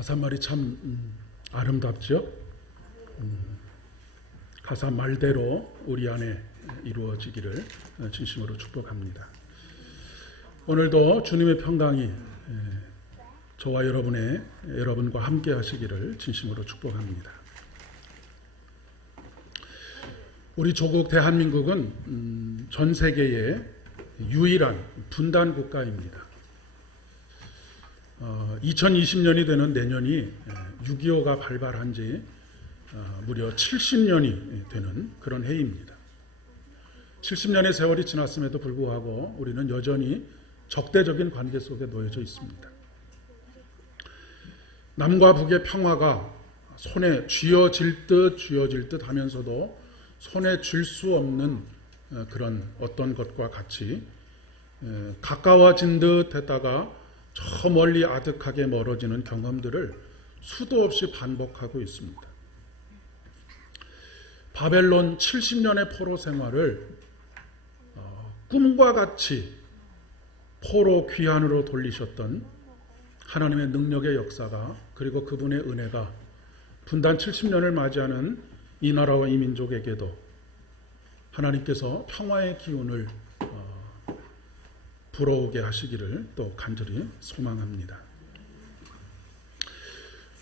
가사말이 참 아름답죠. 가사 말대로 우리 안에 이루어지기를 진심으로 축복합니다. 오늘도 주님의 평강이 저와 여러분과 함께 하시기를 진심으로 축복합니다. 우리 조국 대한민국은 전 세계의 유일한 분단 국가입니다. 2020년이 되는 내년이 6.25가 발발한 지 무려 70년이 되는 그런 해입니다. 70년의 세월이 지났음에도 불구하고 우리는 여전히 적대적인 관계 속에 놓여져 있습니다. 남과 북의 평화가 손에 쥐어질 듯 하면서도 손에 쥘 수 없는 그런 어떤 것과 같이 가까워진 듯 했다가 저 멀리 아득하게 멀어지는 경험들을 수도 없이 반복하고 있습니다. 바벨론 70년의 포로 생활을 꿈과 같이 포로 귀환으로 돌리셨던 하나님의 능력의 역사가, 그리고 그분의 은혜가 분단 70년을 맞이하는 이 나라와 이 민족에게도 하나님께서 평화의 기운을 불어오게 하시기를 또 간절히 소망합니다.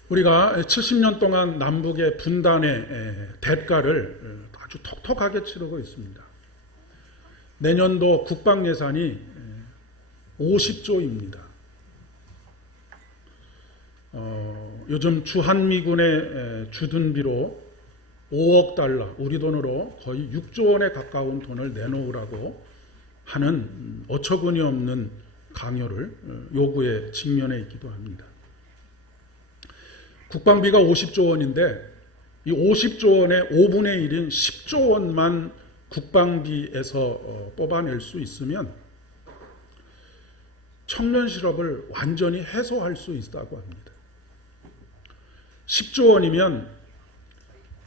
우리가 70년 동안 남북의 분단의 대가를 아주 톡톡하게 치르고 있습니다. 내년도 국방 예산이 50조입니다. 요즘 주한미군의 주둔비로 5억 달러, 우리 돈으로 거의 6조 원에 가까운 돈을 내놓으라고 하는 어처구니 없는 강요를 요구에 직면해 있기도 합니다. 국방비가 50조 원인데 이 50조 원의 5분의 1인 10조 원만 국방비에서 뽑아낼 수 있으면 청년 실업을 완전히 해소할 수 있다고 합니다. 10조 원이면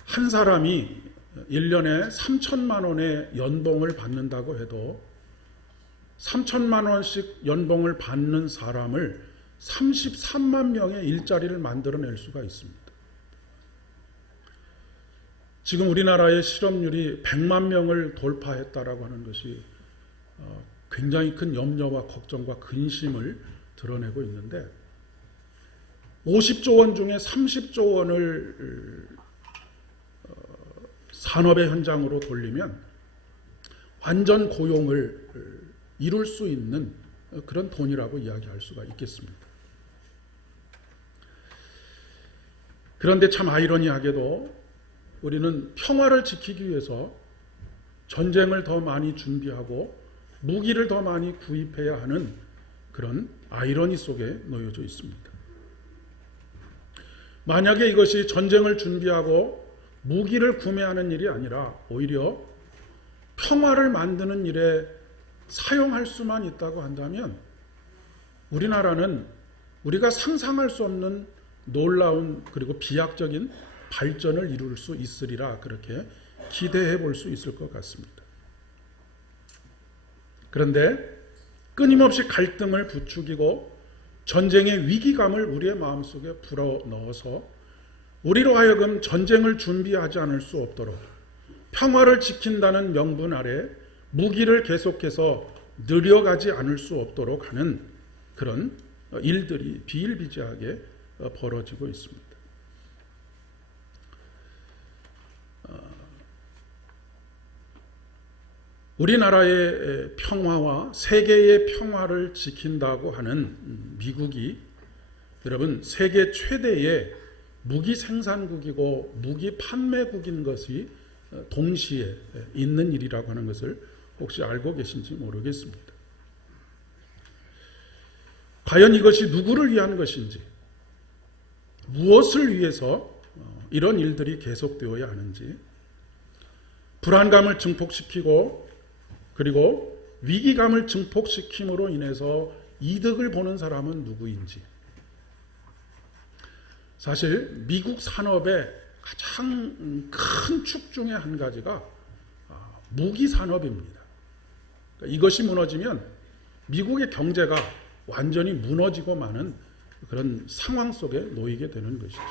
한 사람이 1년에 3천만 원의 연봉을 받는다고 해도 3천만 원씩 연봉을 받는 사람을 33만 명의 일자리를 만들어낼 수가 있습니다. 지금 우리나라의 실업률이 100만 명을 돌파했다라고 하는 것이 굉장히 큰 염려와 걱정과 근심을 드러내고 있는데, 50조 원 중에 30조 원을 산업의 현장으로 돌리면 완전 고용을 이룰 수 있는 그런 돈이라고 이야기할 수가 있겠습니다. 그런데 참 아이러니하게도 우리는 평화를 지키기 위해서 전쟁을 더 많이 준비하고 무기를 더 많이 구입해야 하는 그런 아이러니 속에 놓여져 있습니다. 만약에 이것이 전쟁을 준비하고 무기를 구매하는 일이 아니라 오히려 평화를 만드는 일에 사용할 수만 있다고 한다면 우리나라는 우리가 상상할 수 없는 놀라운 그리고 비약적인 발전을 이룰 수 있으리라, 그렇게 기대해 볼 수 있을 것 같습니다. 그런데 끊임없이 갈등을 부추기고 전쟁의 위기감을 우리의 마음속에 불어넣어서 우리로 하여금 전쟁을 준비하지 않을 수 없도록 평화를 지킨다는 명분 아래 무기를 계속해서 늘려가지 않을 수 없도록 하는 그런 일들이 비일비재하게 벌어지고 있습니다. 우리나라의 평화와 세계의 평화를 지킨다고 하는 미국이, 여러분, 세계 최대의 무기 생산국이고 무기 판매국인 것이 동시에 있는 일이라고 하는 것을 혹시 알고 계신지 모르겠습니다. 과연 이것이 누구를 위한 것인지, 무엇을 위해서 이런 일들이 계속되어야 하는지, 불안감을 증폭시키고 그리고 위기감을 증폭시킴으로 인해서 이득을 보는 사람은 누구인지. 사실 미국 산업의 가장 큰 축 중에 한 가지가 무기 산업입니다. 이것이 무너지면 미국의 경제가 완전히 무너지고 마는 그런 상황 속에 놓이게 되는 것이죠.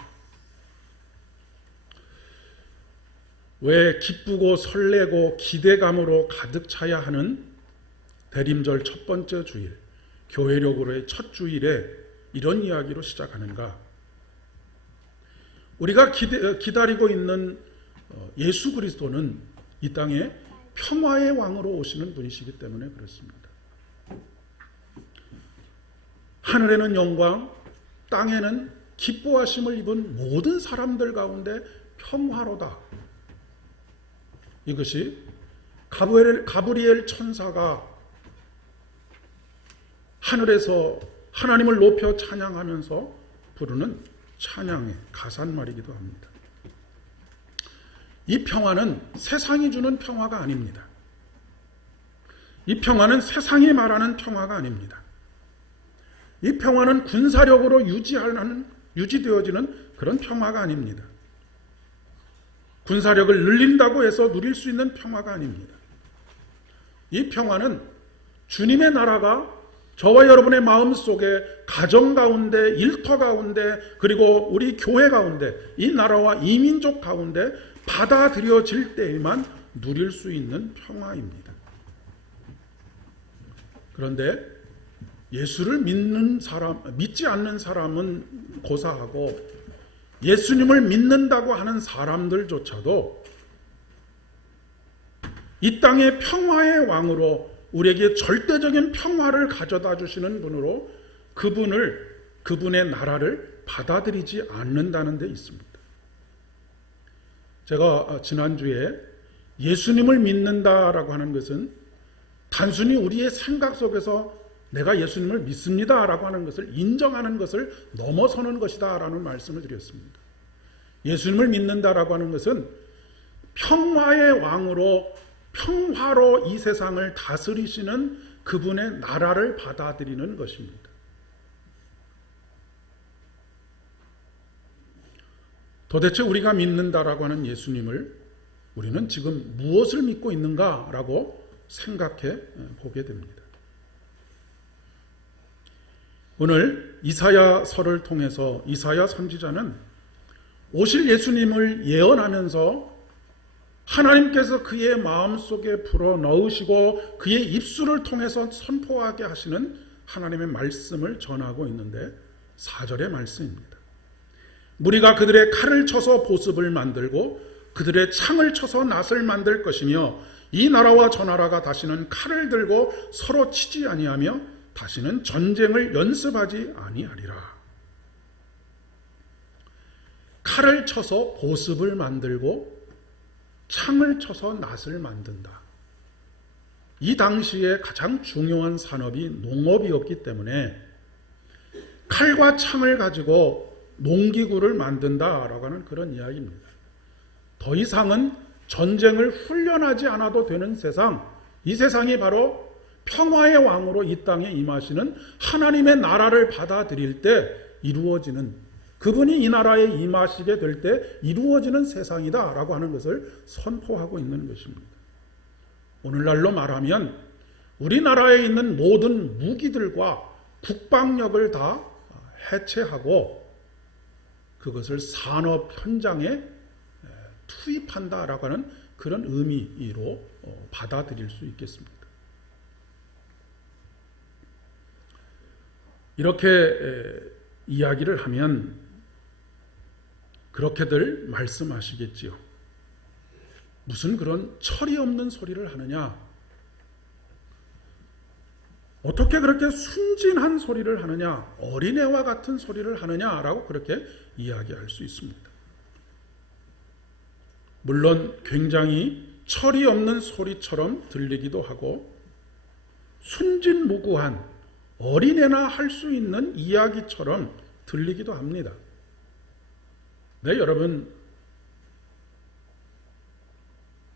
왜 기쁘고 설레고 기대감으로 가득 차야 하는 대림절 첫 번째 주일, 교회력으로의 첫 주일에 이런 이야기로 시작하는가? 우리가 기다리고 있는 예수 그리스도는 이 땅에 평화의 왕으로 오시는 분이시기 때문에 그렇습니다. 하늘에는 영광, 땅에는 기뻐하심을 입은 모든 사람들 가운데 평화로다. 이것이 가브리엘 천사가 하늘에서 하나님을 높여 찬양하면서 부르는 찬양의 가사말이기도 합니다. 이 평화는 세상이 주는 평화가 아닙니다. 이 평화는 세상이 말하는 평화가 아닙니다. 이 평화는 군사력으로 유지되어지는 그런 평화가 아닙니다. 군사력을 늘린다고 해서 누릴 수 있는 평화가 아닙니다. 이 평화는 주님의 나라가 저와 여러분의 마음속에 가정 가운데, 일터 가운데, 그리고 우리 교회 가운데, 이 나라와 이 민족 가운데 받아들여질 때에만 누릴 수 있는 평화입니다. 그런데 예수를 믿지 않는 사람은 고사하고 예수님을 믿는다고 하는 사람들조차도 이 땅의 평화의 왕으로 우리에게 절대적인 평화를 가져다 주시는 분으로 그분의 나라를 받아들이지 않는다는 데 있습니다. 제가 지난주에 예수님을 믿는다라고 하는 것은 단순히 우리의 생각 속에서 내가 예수님을 믿습니다라고 하는 것을 인정하는 것을 넘어서는 것이다라는 말씀을 드렸습니다. 예수님을 믿는다라고 하는 것은 평화의 왕으로 평화로 이 세상을 다스리시는 그분의 나라를 받아들이는 것입니다. 도대체 우리가 믿는다라고 하는 예수님을 우리는 지금 무엇을 믿고 있는가라고 생각해 보게 됩니다. 오늘 이사야서를 통해서 이사야 선지자는 오실 예수님을 예언하면서 하나님께서 그의 마음속에 불어넣으시고 그의 입술을 통해서 선포하게 하시는 하나님의 말씀을 전하고 있는데 4절의 말씀입니다. 무리가 그들의 칼을 쳐서 보습을 만들고 그들의 창을 쳐서 낫을 만들 것이며 이 나라와 저 나라가 다시는 칼을 들고 서로 치지 아니하며 다시는 전쟁을 연습하지 아니하리라. 칼을 쳐서 보습을 만들고 창을 쳐서 낫을 만든다. 이 당시에 가장 중요한 산업이 농업이었기 때문에 칼과 창을 가지고 농기구를 만든다라고 하는 그런 이야기입니다. 더 이상은 전쟁을 훈련하지 않아도 되는 세상, 이 세상이 바로 평화의 왕으로 이 땅에 임하시는 하나님의 나라를 받아들일 때 이루어지는, 그분이 이 나라에 임하시게 될 때 이루어지는 세상이다라고 하는 것을 선포하고 있는 것입니다. 오늘날로 말하면 우리나라에 있는 모든 무기들과 국방력을 다 해체하고 그것을 산업 현장에 투입한다라고 하는 그런 의미로 받아들일 수 있겠습니다. 이렇게 이야기를 하면 그렇게들 말씀하시겠지요. 무슨 그런 철이 없는 소리를 하느냐? 어떻게 그렇게 순진한 소리를 하느냐? 어린애와 같은 소리를 하느냐라고 그렇게 이야기할 수 있습니다. 물론 굉장히 철이 없는 소리처럼 들리기도 하고 순진무구한 어린애나 할 수 있는 이야기처럼 들리기도 합니다. 네, 여러분,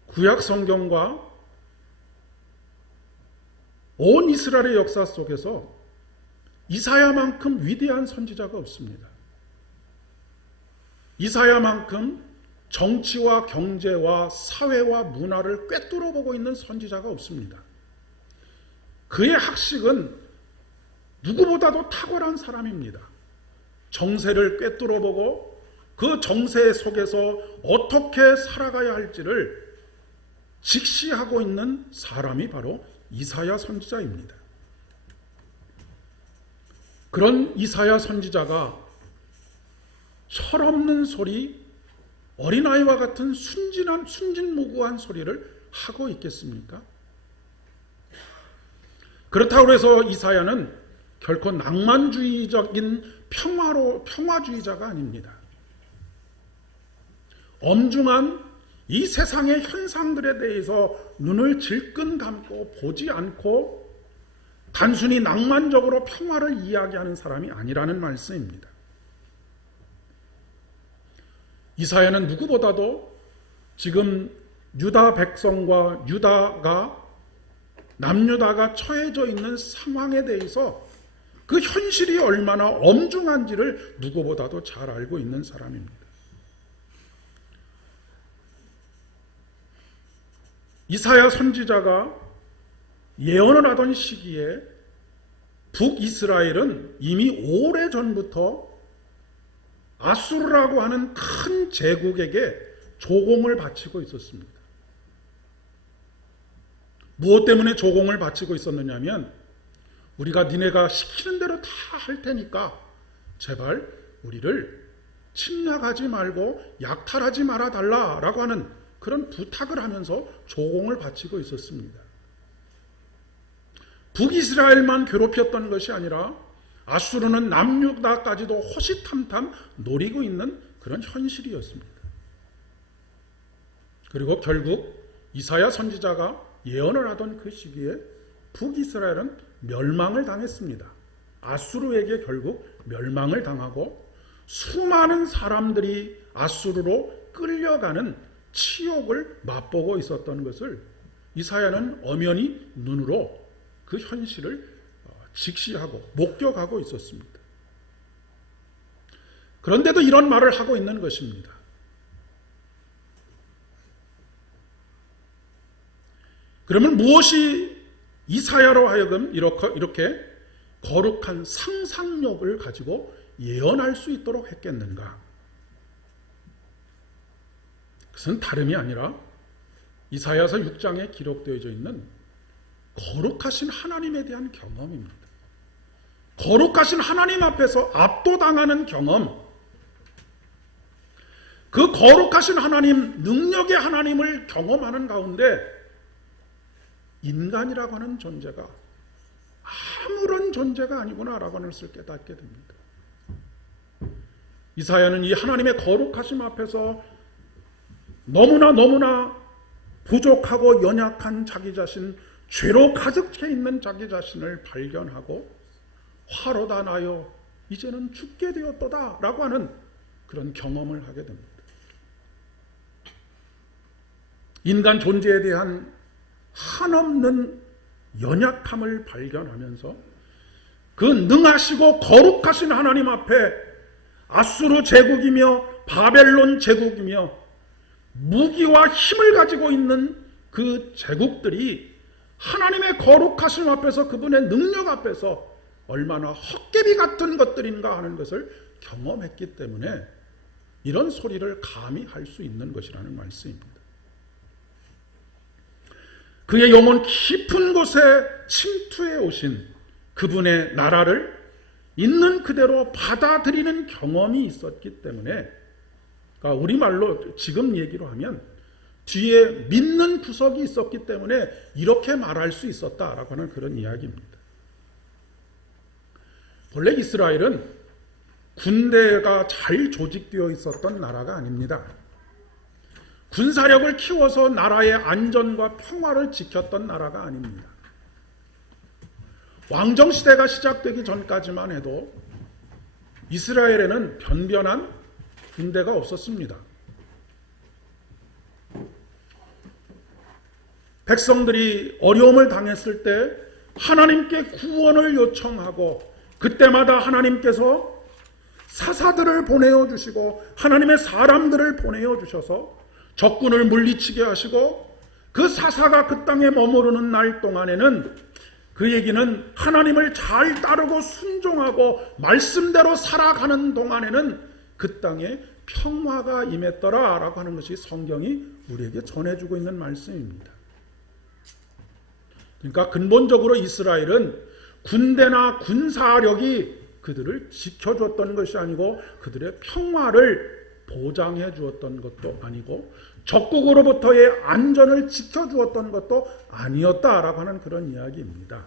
구약 성경과 온 이스라엘의 역사 속에서 이사야만큼 위대한 선지자가 없습니다. 이사야만큼 정치와 경제와 사회와 문화를 꿰뚫어 보고 있는 선지자가 없습니다. 그의 학식은 누구보다도 탁월한 사람입니다. 정세를 꿰뚫어 보고 그 정세 속에서 어떻게 살아가야 할지를 직시하고 있는 사람이 바로 이사야 선지자입니다. 그런 이사야 선지자가 철없는 소리, 어린아이와 같은 순진무구한 소리를 하고 있겠습니까? 그렇다고 해서 이사야는 결코 낭만주의적인 평화주의자가 아닙니다. 엄중한 이 세상의 현상들에 대해서 눈을 질끈 감고 보지 않고 단순히 낭만적으로 평화를 이야기하는 사람이 아니라는 말씀입니다. 이사야는 누구보다도 지금 유다 백성과 남유다가 처해져 있는 상황에 대해서 그 현실이 얼마나 엄중한지를 누구보다도 잘 알고 있는 사람입니다. 이사야 선지자가 예언을 하던 시기에 북이스라엘은 이미 오래전부터 아수르라고 하는 큰 제국에게 조공을 바치고 있었습니다. 무엇 때문에 조공을 바치고 있었느냐면 우리가 니네가 시키는 대로 다 할 테니까 제발 우리를 침략하지 말고 약탈하지 말아 달라라고 하는 그런 부탁을 하면서 조공을 바치고 있었습니다. 북이스라엘만 괴롭혔던 것이 아니라 아수르는 남유다까지도 호시탐탐 노리고 있는 그런 현실이었습니다. 그리고 결국 이사야 선지자가 예언을 하던 그 시기에 북이스라엘은 멸망을 당했습니다. 아수르에게 결국 멸망을 당하고 수많은 사람들이 아수르로 끌려가는 치욕을 맛보고 있었던 것을 이사야는 엄연히 눈으로 그 현실을 직시하고 목격하고 있었습니다. 그런데도 이런 말을 하고 있는 것입니다. 그러면 무엇이 이사야로 하여금 이렇게 거룩한 상상력을 가지고 예언할 수 있도록 했겠는가? 그것은 다름이 아니라 이사야서 6장에 기록되어져 있는 거룩하신 하나님에 대한 경험입니다. 거룩하신 하나님 앞에서 압도당하는 경험, 그 거룩하신 하나님, 능력의 하나님을 경험하는 가운데 인간이라고 하는 존재가 아무런 존재가 아니구나라고 하는 것을 깨닫게 됩니다. 이사야는 이 하나님의 거룩하심 앞에서 너무나 부족하고 연약한 자기 자신, 죄로 가득 차 있는 자기 자신을 발견하고 화로다 나여 이제는 죽게 되었도다 라고 하는 그런 경험을 하게 됩니다. 인간 존재에 대한 한없는 연약함을 발견하면서 그 능하시고 거룩하신 하나님 앞에 아수르 제국이며 바벨론 제국이며 무기와 힘을 가지고 있는 그 제국들이 하나님의 거룩하심 앞에서, 그분의 능력 앞에서 얼마나 헛개비 같은 것들인가 하는 것을 경험했기 때문에 이런 소리를 감히 할 수 있는 것이라는 말씀입니다. 그의 영혼 깊은 곳에 침투해 오신 그분의 나라를 있는 그대로 받아들이는 경험이 있었기 때문에, 그러니까 우리말로 지금 얘기로 하면 뒤에 믿는 구석이 있었기 때문에 이렇게 말할 수 있었다라고 하는 그런 이야기입니다. 원래 이스라엘은 군대가 잘 조직되어 있었던 나라가 아닙니다. 군사력을 키워서 나라의 안전과 평화를 지켰던 나라가 아닙니다. 왕정시대가 시작되기 전까지만 해도 이스라엘에는 변변한 군대가 없었습니다. 백성들이 어려움을 당했을 때 하나님께 구원을 요청하고 그때마다 하나님께서 사사들을 보내어 주시고 하나님의 사람들을 보내어 주셔서 적군을 물리치게 하시고 그 사사가 그 땅에 머무르는 날 동안에는 그 얘기는 하나님을 잘 따르고 순종하고 말씀대로 살아가는 동안에는 그 땅에 평화가 임했더라 라고 하는 것이 성경이 우리에게 전해주고 있는 말씀입니다. 그러니까 근본적으로 이스라엘은 군대나 군사력이 그들을 지켜줬던 것이 아니고 그들의 평화를 보장해 주었던 것도 아니고 적국으로부터의 안전을 지켜주었던 것도 아니었다라고 하는 그런 이야기입니다.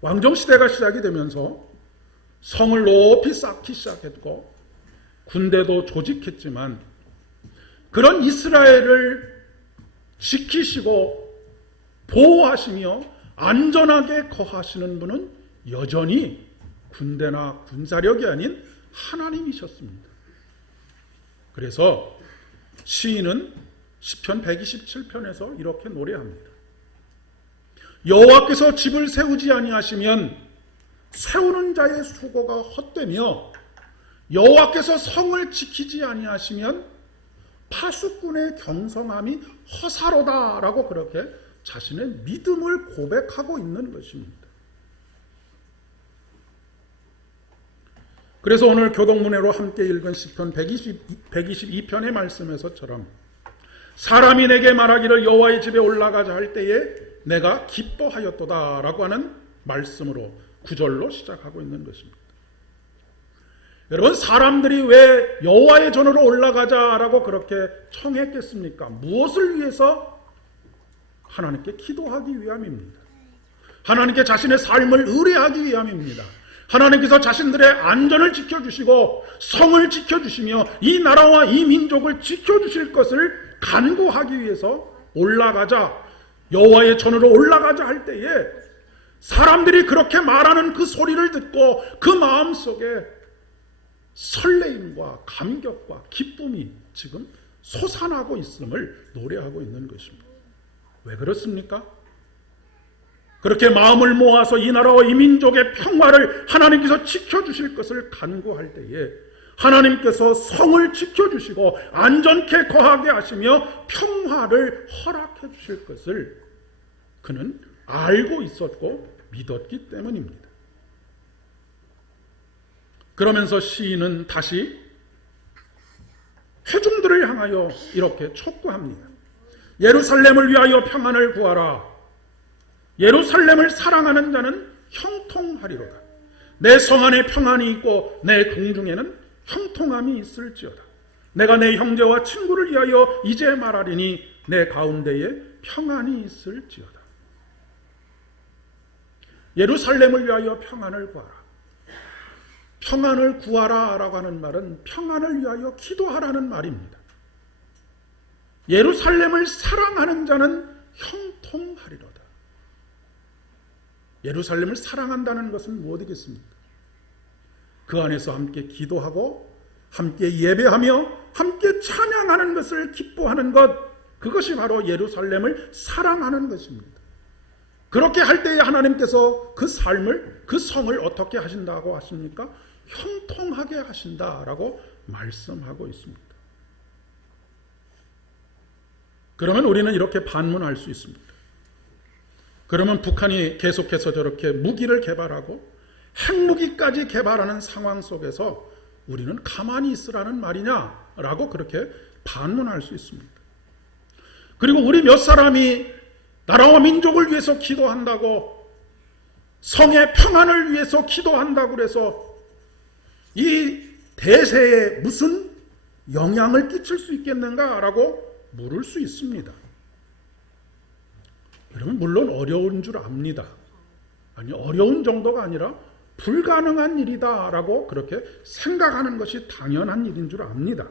왕정시대가 시작이 되면서 성을 높이 쌓기 시작했고 군대도 조직했지만 그런 이스라엘을 지키시고 보호하시며 안전하게 거하시는 분은 여전히 군대나 군사력이 아닌 하나님이셨습니다. 그래서 시인은 시편 127편에서 이렇게 노래합니다. 여호와께서 집을 세우지 아니하시면 세우는 자의 수고가 헛되며 여호와께서 성을 지키지 아니하시면 파수꾼의 경성함이 허사로다라고 그렇게 자신의 믿음을 고백하고 있는 것입니다. 그래서 오늘 교동문회로 함께 읽은 시편 122편의 말씀에서처럼 사람이 내게 말하기를 여호와의 집에 올라가자 할 때에 내가 기뻐하였도다 라고 하는 말씀으로 구절로 시작하고 있는 것입니다. 여러분, 사람들이 왜 여호와의 전으로 올라가자라고 그렇게 청했겠습니까? 무엇을 위해서? 하나님께 기도하기 위함입니다. 하나님께 자신의 삶을 의뢰하기 위함입니다. 하나님께서 자신들의 안전을 지켜주시고 성을 지켜주시며 이 나라와 이 민족을 지켜주실 것을 간구하기 위해서 올라가자, 여호와의 전으로 올라가자 할 때에 사람들이 그렇게 말하는 그 소리를 듣고 그 마음속에 설레임과 감격과 기쁨이 지금 솟아나고 있음을 노래하고 있는 것입니다. 왜 그렇습니까? 그렇게 마음을 모아서 이 나라와 이 민족의 평화를 하나님께서 지켜주실 것을 간구할 때에 하나님께서 성을 지켜주시고 안전케 거하게 하시며 평화를 허락해 주실 것을 그는 알고 있었고 믿었기 때문입니다. 그러면서 시인은 다시 회중들을 향하여 이렇게 촉구합니다. 예루살렘을 위하여 평안을 구하라. 예루살렘을 사랑하는 자는 형통하리로다. 내 성 안에 평안이 있고 내 궁중에는 형통함이 있을지어다. 내가 내 형제와 친구를 위하여 이제 말하리니 내 가운데에 평안이 있을지어다. 예루살렘을 위하여 평안을 구하라. 평안을 구하라 라고 하는 말은 평안을 위하여 기도하라는 말입니다. 예루살렘을 사랑하는 자는 형통하리로다. 예루살렘을 사랑한다는 것은 무엇이겠습니까? 그 안에서 함께 기도하고 함께 예배하며 함께 찬양하는 것을 기뻐하는 것, 그것이 바로 예루살렘을 사랑하는 것입니다. 그렇게 할 때에 하나님께서 그 삶을, 그 성을 어떻게 하신다고 하십니까? 형통하게 하신다라고 말씀하고 있습니다. 그러면 우리는 이렇게 반문할 수 있습니다. 그러면 북한이 계속해서 저렇게 무기를 개발하고 핵무기까지 개발하는 상황 속에서 우리는 가만히 있으라는 말이냐라고 그렇게 반문할 수 있습니다. 그리고 우리 몇 사람이 나라와 민족을 위해서 기도한다고, 성의 평안을 위해서 기도한다고 해서 이 대세에 무슨 영향을 끼칠 수 있겠는가라고 물을 수 있습니다. 여러분, 물론 어려운 줄 압니다. 아니, 어려운 정도가 아니라 불가능한 일이다라고 그렇게 생각하는 것이 당연한 일인 줄 압니다.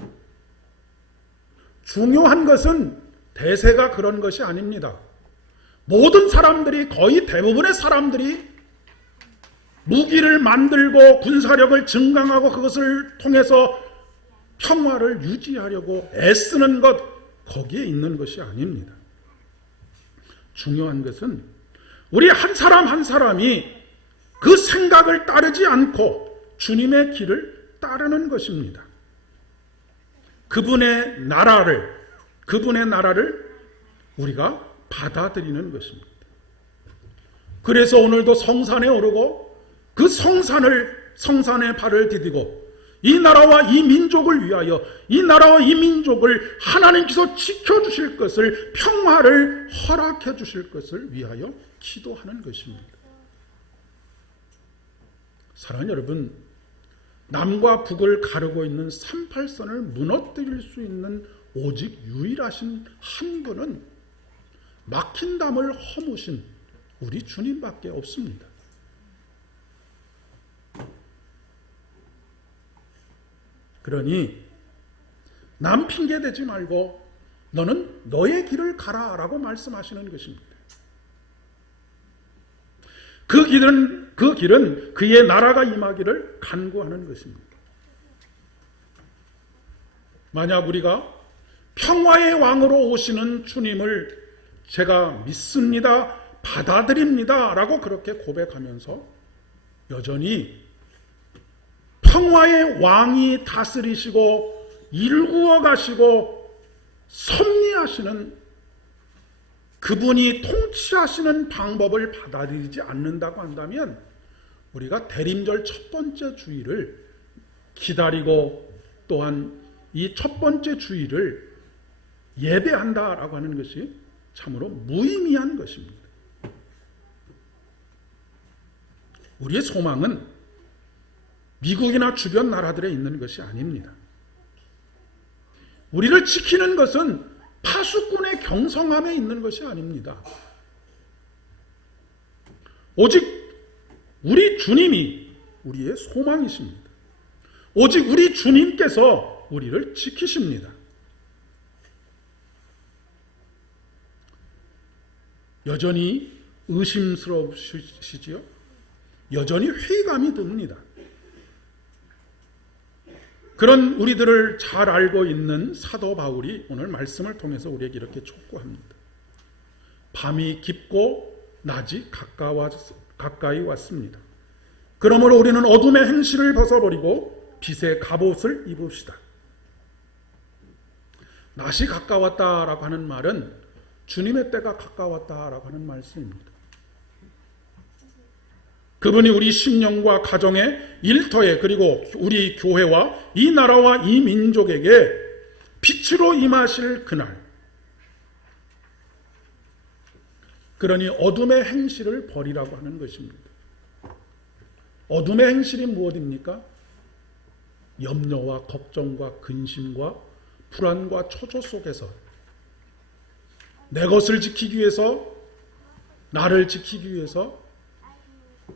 중요한 것은 대세가 그런 것이 아닙니다. 모든 사람들이, 거의 대부분의 사람들이 무기를 만들고 군사력을 증강하고 그것을 통해서 평화를 유지하려고 애쓰는 것, 거기에 있는 것이 아닙니다. 중요한 것은 우리 한 사람 한 사람이 그 생각을 따르지 않고 주님의 길을 따르는 것입니다. 그분의 나라를 우리가 받아들이는 것입니다. 그래서 오늘도 성산에 오르고 그 성산에 발을 디디고 이 나라와 이 민족을 위하여 이 나라와 이 민족을 하나님께서 지켜주실 것을, 평화를 허락해 주실 것을 위하여 기도하는 것입니다. 사랑하는 여러분, 남과 북을 가르고 있는 38선을 무너뜨릴 수 있는 오직 유일하신 한 분은 막힌 담을 허무신 우리 주님밖에 없습니다. 그러니 남 핑계 대지 말고 너는 너의 길을 가라라고 말씀하시는 것입니다. 그 길은 그의 나라가 임하기를 간구하는 것입니다. 만약 우리가 평화의 왕으로 오시는 주님을 제가 믿습니다, 받아들입니다 라고 그렇게 고백하면서 여전히 평화의 왕이 다스리시고 일구어 가시고 섭리하시는 그분이 통치하시는 방법을 받아들이지 않는다고 한다면 우리가 대림절 첫 번째 주일을 기다리고 또한 이 첫 번째 주일을 예배한다라고 하는 것이 참으로 무의미한 것입니다. 우리의 소망은 미국이나 주변 나라들에 있는 것이 아닙니다. 우리를 지키는 것은 파수꾼의 경성함에 있는 것이 아닙니다. 오직 우리 주님이 우리의 소망이십니다. 오직 우리 주님께서 우리를 지키십니다. 여전히 의심스러우시지요? 여전히 회의감이 듭니다. 그런 우리들을 잘 알고 있는 사도 바울이 오늘 말씀을 통해서 우리에게 이렇게 촉구합니다. 밤이 깊고 낮이 가까이 왔습니다. 그러므로 우리는 어둠의 행실을 벗어버리고 빛의 갑옷을 입읍시다. 낮이 가까웠다라고 하는 말은 주님의 때가 가까웠다라고 하는 말씀입니다. 그분이 우리 심령과 가정의 일터에 그리고 우리 교회와 이 나라와 이 민족에게 빛으로 임하실 그날, 그러니 어둠의 행실을 버리라고 하는 것입니다. 어둠의 행실이 무엇입니까? 염려와 걱정과 근심과 불안과 초조 속에서 내 것을 지키기 위해서, 나를 지키기 위해서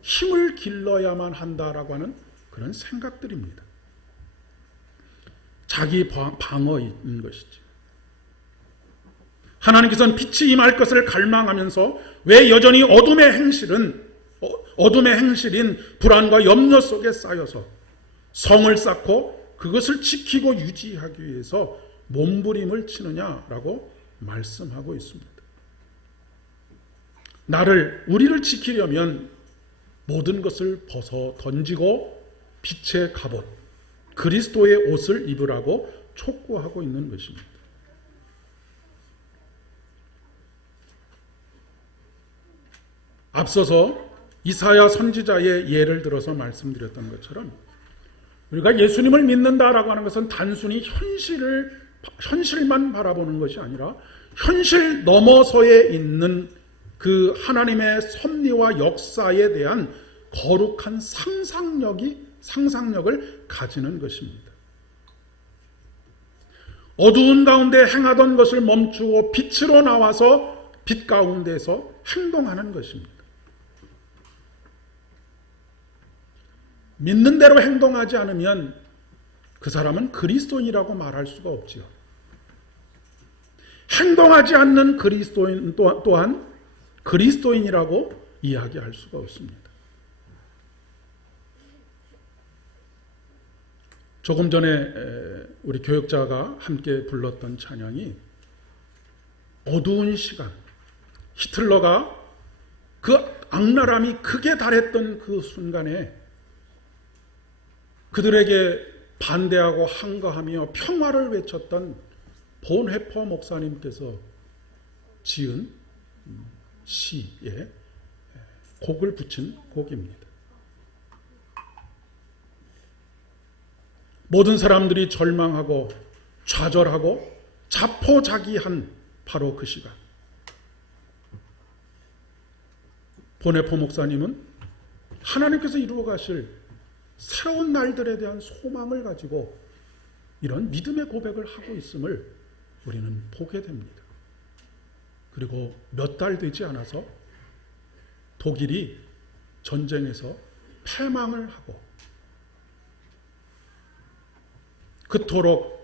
힘을 길러야만 한다라고 하는 그런 생각들입니다. 자기 방어인 것이죠. 하나님께서는 빛이 임할 것을 갈망하면서 왜 여전히 어둠의 행실인 불안과 염려 속에 쌓여서 성을 쌓고 그것을 지키고 유지하기 위해서 몸부림을 치느냐라고 말씀하고 있습니다. 우리를 지키려면 모든 것을 벗어 던지고 빛의 갑옷, 그리스도의 옷을 입으라고 촉구하고 있는 것입니다. 앞서서 이사야 선지자의 예를 들어서 말씀드렸던 것처럼 우리가 예수님을 믿는다라고 하는 것은 단순히 현실만 바라보는 것이 아니라 현실 너머서에 있는 그 하나님의 섭리와 역사에 대한 거룩한 상상력을 가지는 것입니다. 어두운 가운데 행하던 것을 멈추고 빛으로 나와서 빛 가운데서 행동하는 것입니다. 믿는 대로 행동하지 않으면 그 사람은 그리스도인이라고 말할 수가 없지요. 행동하지 않는 그리스도인 또한 그리스도인이라고 이야기할 수가 없습니다. 조금 전에 우리 교역자가 함께 불렀던 찬양이 어두운 시간, 히틀러가 그 악랄함이 극에 달했던 그 순간에 그들에게 반대하고 항거하며 평화를 외쳤던 본회퍼 목사님께서 지은 시의 곡을 붙인 곡입니다. 모든 사람들이 절망하고 좌절하고 자포자기한 바로 그 시간, 보네포 목사님은 하나님께서 이루어 가실 새로운 날들에 대한 소망을 가지고 이런 믿음의 고백을 하고 있음을 우리는 보게 됩니다. 그리고 몇 달 되지 않아서 독일이 전쟁에서 패망을 하고 그토록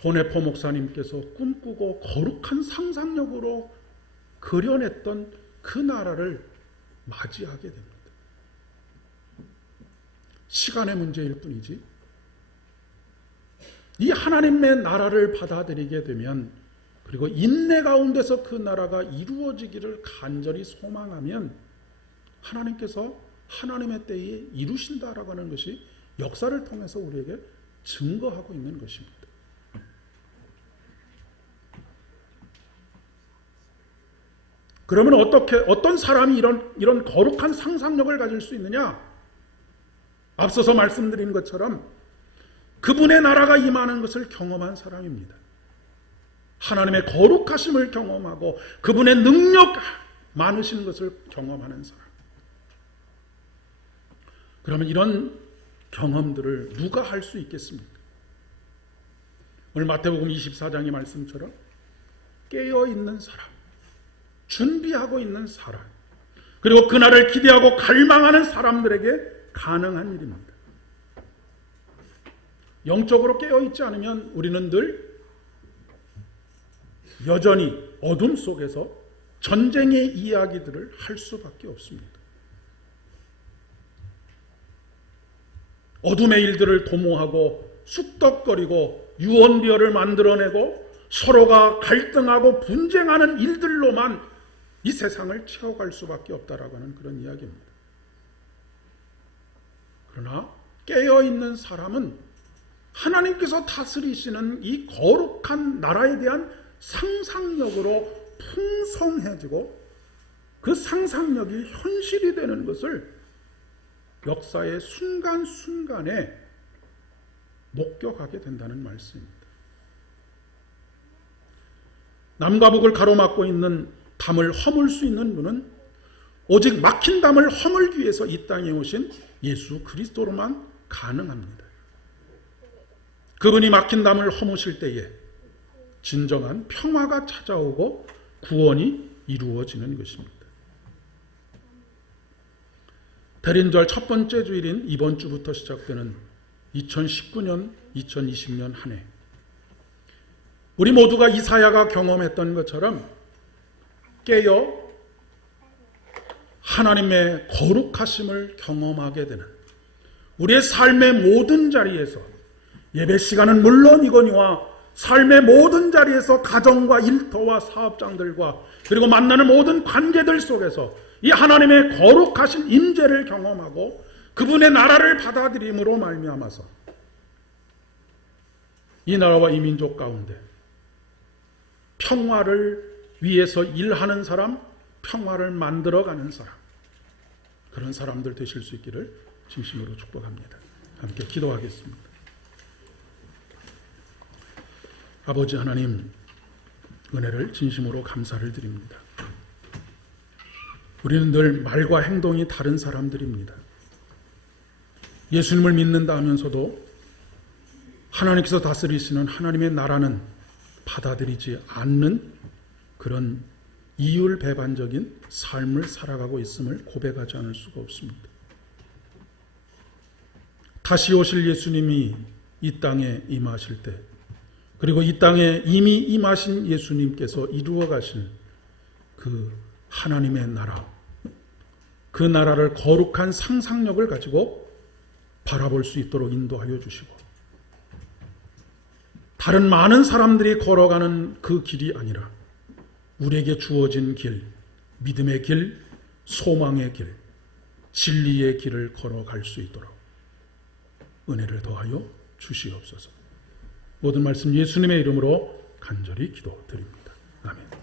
보네포 목사님께서 꿈꾸고 거룩한 상상력으로 그려냈던 그 나라를 맞이하게 됩니다. 시간의 문제일 뿐이지 이 하나님의 나라를 받아들이게 되면, 그리고 인내 가운데서 그 나라가 이루어지기를 간절히 소망하면 하나님께서 하나님의 때에 이루신다라고 하는 것이 역사를 통해서 우리에게 증거하고 있는 것입니다. 그러면 어떤 사람이 이런 거룩한 상상력을 가질 수 있느냐? 앞서서 말씀드린 것처럼 그분의 나라가 임하는 것을 경험한 사람입니다. 하나님의 거룩하심을 경험하고 그분의 능력 많으신 것을 경험하는 사람. 그러면 이런 경험들을 누가 할 수 있겠습니까? 오늘 마태복음 24장의 말씀처럼 깨어있는 사람, 준비하고 있는 사람, 그리고 그날을 기대하고 갈망하는 사람들에게 가능한 일입니다. 영적으로 깨어있지 않으면 우리는 늘 여전히 어둠 속에서 전쟁의 이야기들을 할 수밖에 없습니다. 어둠의 일들을 도모하고 쑥덕거리고 유언비어를 만들어내고 서로가 갈등하고 분쟁하는 일들로만 이 세상을 채워갈 수밖에 없다라고 하는 그런 이야기입니다. 그러나 깨어있는 사람은 하나님께서 다스리시는 이 거룩한 나라에 대한 상상력으로 풍성해지고 그 상상력이 현실이 되는 것을 역사의 순간순간에 목격하게 된다는 말씀입니다. 남과 북을 가로막고 있는 담을 허물 수 있는 분은 오직 막힌 담을 허물기 위해서 이 땅에 오신 예수 그리스도로만 가능합니다. 그분이 막힌 담을 허무실 때에 진정한 평화가 찾아오고 구원이 이루어지는 것입니다. 대린절 첫 번째 주일인 이번 주부터 시작되는 2019년, 2020년 한 해, 우리 모두가 이사야가 경험했던 것처럼 깨어 하나님의 거룩하심을 경험하게 되는 우리의 삶의 모든 자리에서, 예배 시간은 물론이거니와 삶의 모든 자리에서 가정과 일터와 사업장들과 그리고 만나는 모든 관계들 속에서 이 하나님의 거룩하신 임재를 경험하고 그분의 나라를 받아들임으로 말미암아서 이 나라와 이 민족 가운데 평화를 위해서 일하는 사람, 평화를 만들어가는 사람, 그런 사람들 되실 수 있기를 진심으로 축복합니다. 함께 기도하겠습니다. 아버지 하나님, 은혜를 진심으로 감사를 드립니다. 우리는 늘 말과 행동이 다른 사람들입니다. 예수님을 믿는다 하면서도 하나님께서 다스리시는 하나님의 나라는 받아들이지 않는 그런 이율배반적인 삶을 살아가고 있음을 고백하지 않을 수가 없습니다. 다시 오실 예수님이 이 땅에 임하실 때, 그리고 이 땅에 이미 임하신 예수님께서 이루어 가실 그 하나님의 나라, 그 나라를 거룩한 상상력을 가지고 바라볼 수 있도록 인도하여 주시고, 다른 많은 사람들이 걸어가는 그 길이 아니라 우리에게 주어진 길, 믿음의 길, 소망의 길, 진리의 길을 걸어갈 수 있도록 은혜를 더하여 주시옵소서. 모든 말씀 예수님의 이름으로 간절히 기도드립니다. 아멘.